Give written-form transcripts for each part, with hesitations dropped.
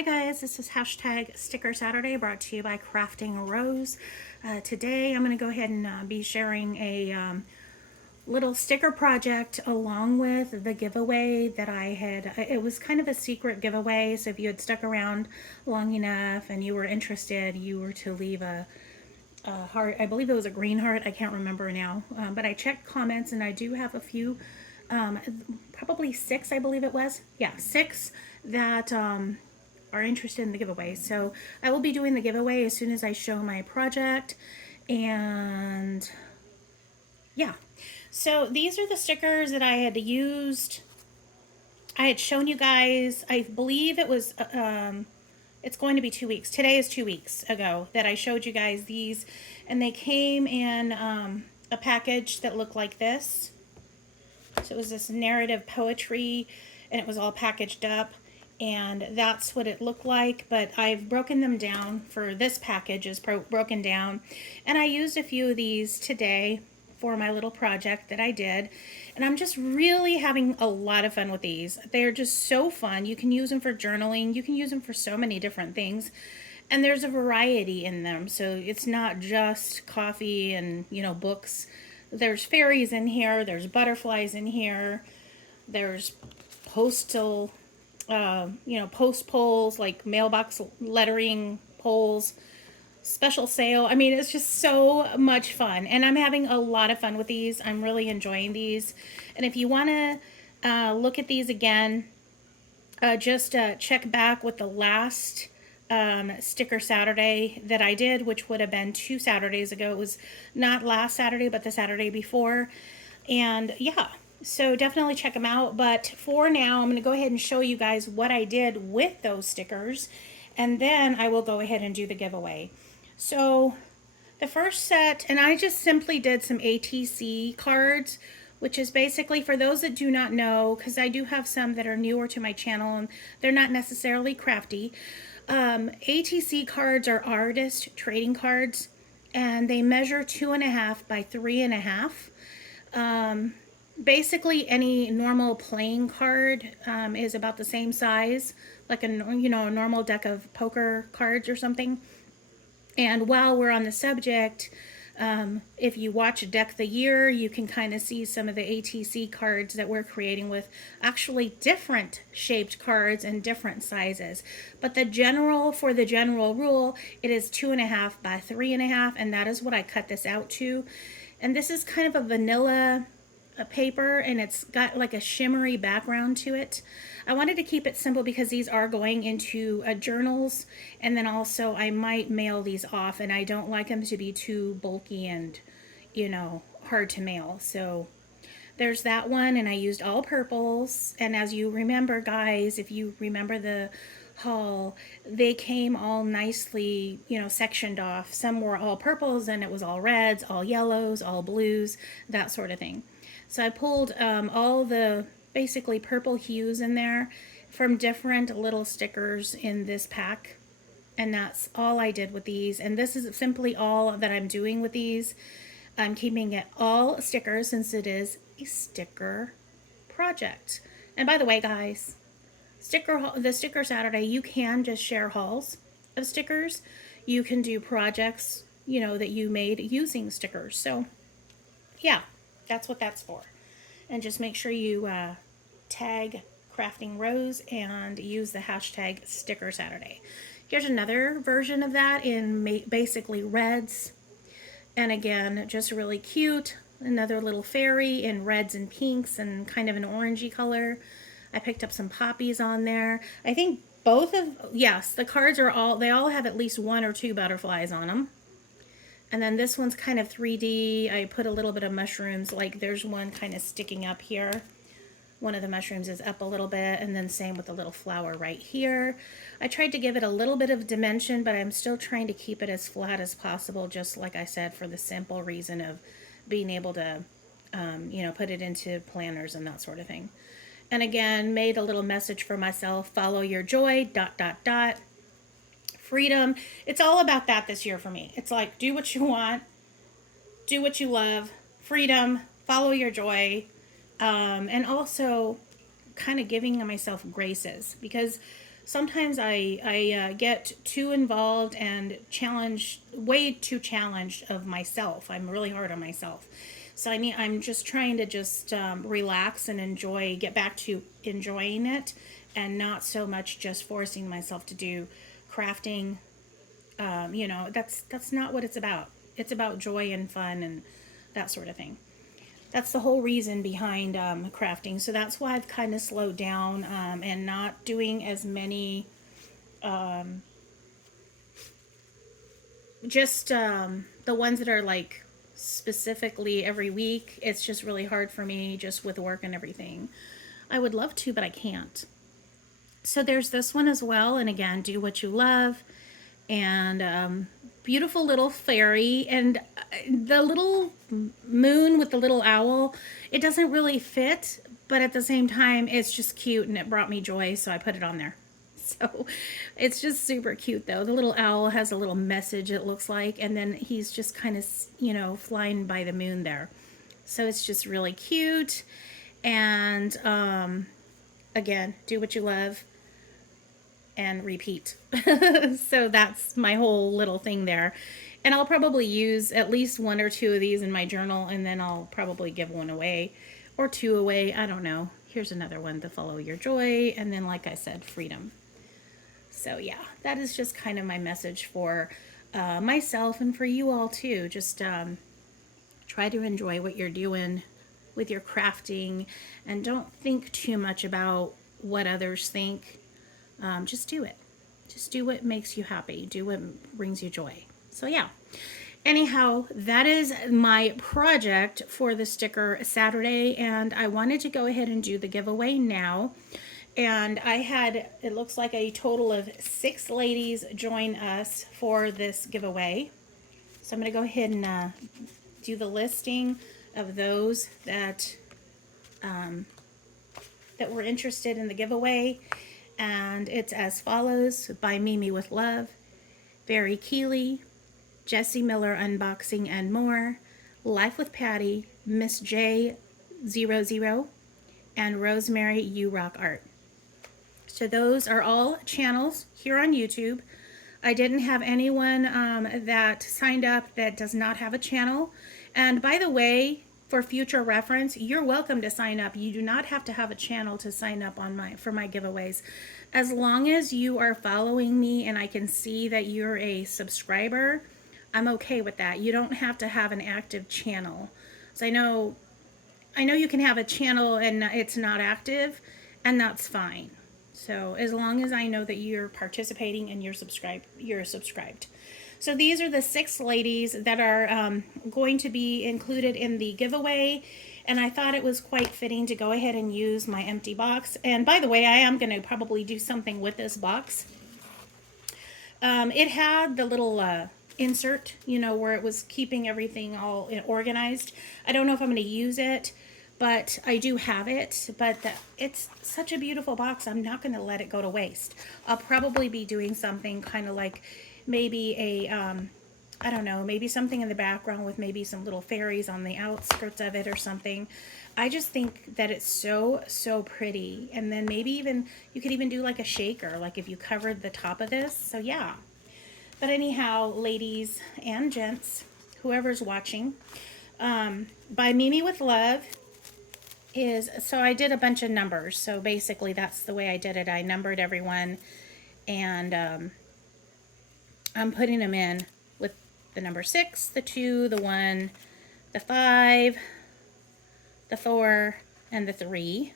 Hi guys, this is hashtag Sticker Saturday brought to you by Crafting Rose. Today I'm going to go ahead and be sharing a little sticker project along with the giveaway that I had. It was kind of a secret giveaway, so if you had stuck around long enough and you were interested, you were to leave a heart. I believe it was a green heart, I can't remember now. But I checked comments and I do have a few, probably six, I believe it was. Yeah, six that are interested in the giveaway. So I will be doing the giveaway as soon as I show my project. And yeah, so these are the stickers that I had used. I had shown you guys, I believe it was, it's going to be 2 weeks. Today is 2 weeks ago that I showed you guys these. And they came in a package that looked like this. So it was this narrative poetry and it was all packaged up. And that's what it looked like, but I've broken them down for this package is broken down. And I used a few of these today for my little project that I did. And I'm just really having a lot of fun with these. They're just so fun. You can use them for journaling. You can use them for so many different things. And there's a variety in them. So it's not just coffee and, books. There's fairies in here. There's butterflies in here. There's postal post polls, like mailbox lettering polls, special sale. I mean, it's just so much fun. And I'm having a lot of fun with these. I'm really enjoying these. And if you want to look at these again, just check back with the last Sticker Saturday that I did, which would have been 2 Saturdays ago. It was not last Saturday, but the Saturday before. And yeah, so definitely check them out. But for now, I'm going to go ahead and show you guys what I did with those stickers. And then I will go ahead and do the giveaway. So the first set, and I just simply did some ATC cards, which is basically, for those that do not know, because I do have some that are newer to my channel and they're not necessarily crafty. ATC cards are artist trading cards, and they measure 2.5 by 3.5. Basically, any normal playing card is about the same size, like a normal deck of poker cards or something. And while we're on the subject, if you watch Deck the Year, you can kind of see some of the ATC cards that we're creating with actually different shaped cards and different sizes. But the general rule, it is 2.5 by 3.5, and that is what I cut this out to. And this is kind of a vanilla paper, and it's got like a shimmery background to it. I wanted to keep it simple because these are going into journals, and then also I might mail these off, and I don't like them to be too bulky and hard to mail. So there's that one, and I used all purples. And as you remember, guys, if you remember the haul, they came all nicely sectioned off. Some were all purples and it was all reds, all yellows, all blues, that sort of thing. So I pulled all the basically purple hues in there from different little stickers in this pack. And that's all I did with these. And this is simply all that I'm doing with these. I'm keeping it all stickers since it is a sticker project. And by the way, guys, the Sticker Saturday, you can just share hauls of stickers. You can do projects, that you made using stickers. So yeah, that's what that's for. And just make sure you tag Crafting Rose and use the hashtag Sticker Saturday. Here's another version of that in basically reds. And again, just really cute. Another little fairy in reds and pinks and kind of an orangey color. I picked up some poppies on there. I think yes, the cards they all have at least 1 or 2 butterflies on them. And then this one's kind of 3D. I put a little bit of mushrooms, like there's one kind of sticking up here. One of the mushrooms is up a little bit, and then same with the little flower right here. I tried to give it a little bit of dimension, but I'm still trying to keep it as flat as possible, just like I said, for the simple reason of being able to, put it into planners and that sort of thing. And again, made a little message for myself, follow your joy, ... Freedom. It's all about that this year for me. It's like, do what you want, do what you love, freedom, follow your joy, and also kind of giving myself graces, because sometimes I get too involved and way too challenged of myself. I'm really hard on myself. So I'm just trying to just relax and get back to enjoying it, and not so much just forcing myself to do crafting. That's not what it's about. It's about joy and fun and that sort of thing. That's the whole reason behind crafting. So that's why I've kind of slowed down, and not doing as many, just the ones that are like specifically every week. It's just really hard for me just with work and everything. I would love to, but I can't. So there's this one as well. And again, do what you love. And beautiful little fairy. And the little moon with the little owl, it doesn't really fit, but at the same time, it's just cute and it brought me joy. So I put it on there. So it's just super cute though. The little owl has a little message, it looks like, and then he's just kind of, flying by the moon there. So it's just really cute. And again, do what you love and repeat. So that's my whole little thing there. And I'll probably use at least one or two of these in my journal, and then I'll probably give one away or two away. I don't know. Here's another one, to follow your joy. And then, like I said, freedom. So yeah, that is just kind of my message for myself and for you all too. Just try to enjoy what you're doing with your crafting, and don't think too much about what others think. Just do it. Just do what makes you happy. Do what brings you joy. So yeah. Anyhow, that is my project for the sticker Saturday, and I wanted to go ahead and do the giveaway now. And I had, it looks like a total of 6 ladies join us for this giveaway. So I'm going to go ahead and do the listing of those that that were interested in the giveaway. And it's as follows: by Mimi with Love, Barry Keeley, Jessie Miller Unboxing and More, Life with Patty, Miss J00, and Rosemary You Rock Art. So those are all channels here on YouTube. I didn't have anyone that signed up that does not have a channel. And by the way, for future reference, you're welcome to sign up. You do not have to have a channel to sign up for my giveaways. As long as you are following me and I can see that you're a subscriber, I'm okay with that. You don't have to have an active channel. So I know you can have a channel and it's not active, and that's fine. So as long as I know that you're participating and you're subscribed. So these are the 6 ladies that are going to be included in the giveaway. And I thought it was quite fitting to go ahead and use my empty box. And by the way, I am going to probably do something with this box. It had the little insert, where it was keeping everything all organized. I don't know if I'm going to use it, but I do have it. But it's such a beautiful box, I'm not going to let it go to waste. I'll probably be doing something kind of like maybe I don't know, maybe something in the background with maybe some little fairies on the outskirts of it or something. I just think that it's so pretty. And then maybe even, you could even do like a shaker, like if you covered the top of this. So yeah. But anyhow, ladies and gents, whoever's watching, by Mimi with Love so I did a bunch of numbers. So basically that's the way I did it. I numbered everyone, and I'm putting them in with the number 6, the 2, the 1, the 5, the 4, and the 3.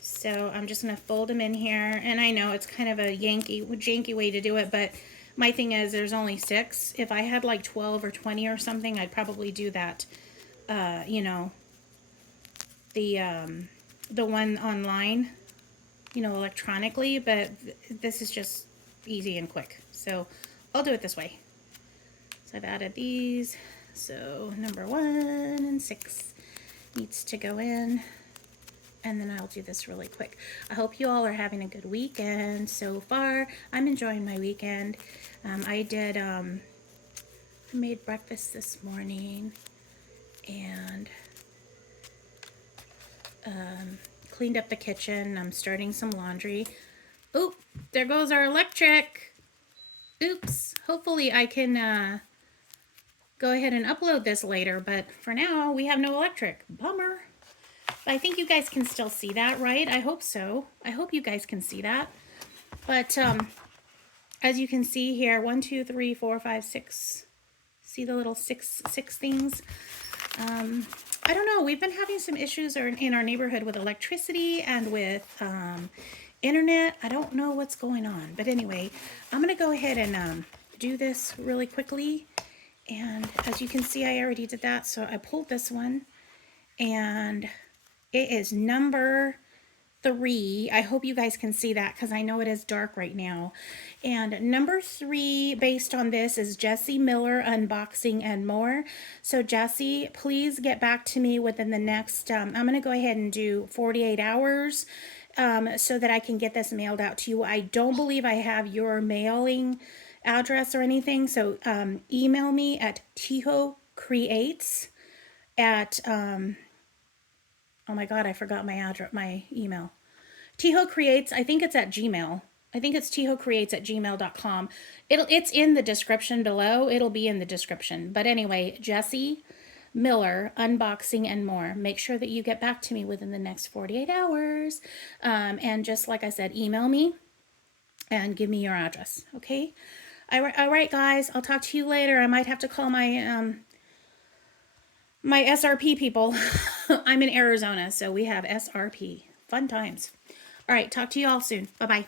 So I'm just going to fold them in here. And I know it's kind of a janky way to do it, but my thing is there's only 6. If I had like 12 or 20 or something, I'd probably do that, the one online, electronically, but this is just easy and quick. So I'll do it this way. So I've added these. So number 1 and 6 needs to go in. And then I'll do this really quick. I hope you all are having a good weekend so far. I'm enjoying my weekend. I made breakfast this morning and cleaned up the kitchen. I'm starting some laundry. Oop, there goes our electric. Oops. Hopefully I can go ahead and upload this later, but for now we have no electric. Bummer. But I think you guys can still see that, right? I hope so. I hope you guys can see that. But as you can see here, 1, 2, 3, 4, 5, 6. See the little six things? I don't know. We've been having some issues in our neighborhood with electricity and with internet. I don't know what's going on. But anyway, I'm going to go ahead and do this really quickly. And as you can see, I already did that. So I pulled this one. And it is number 3. I hope you guys can see that because I know it is dark right now. And number 3 based on this is Jessie Miller Unboxing and More. So Jessie, please get back to me within the next, I'm going to go ahead and do 48 hours so that I can get this mailed out to you. I don't believe I have your mailing address or anything. So email me at TijoCreates at, oh my God, I forgot my address, my email. TijoCreates, I think it's at Gmail. I think it's TijoCreates at gmail.com. It's in the description below. It'll be in the description. But anyway, Jessie Miller, Unboxing and More. Make sure that you get back to me within the next 48 hours. And just like I said, email me and give me your address. Okay? All right, guys. I'll talk to you later. I might have to call my my SRP people. I'm in Arizona, so we have SRP. Fun times. All right, talk to you all soon. Bye-bye.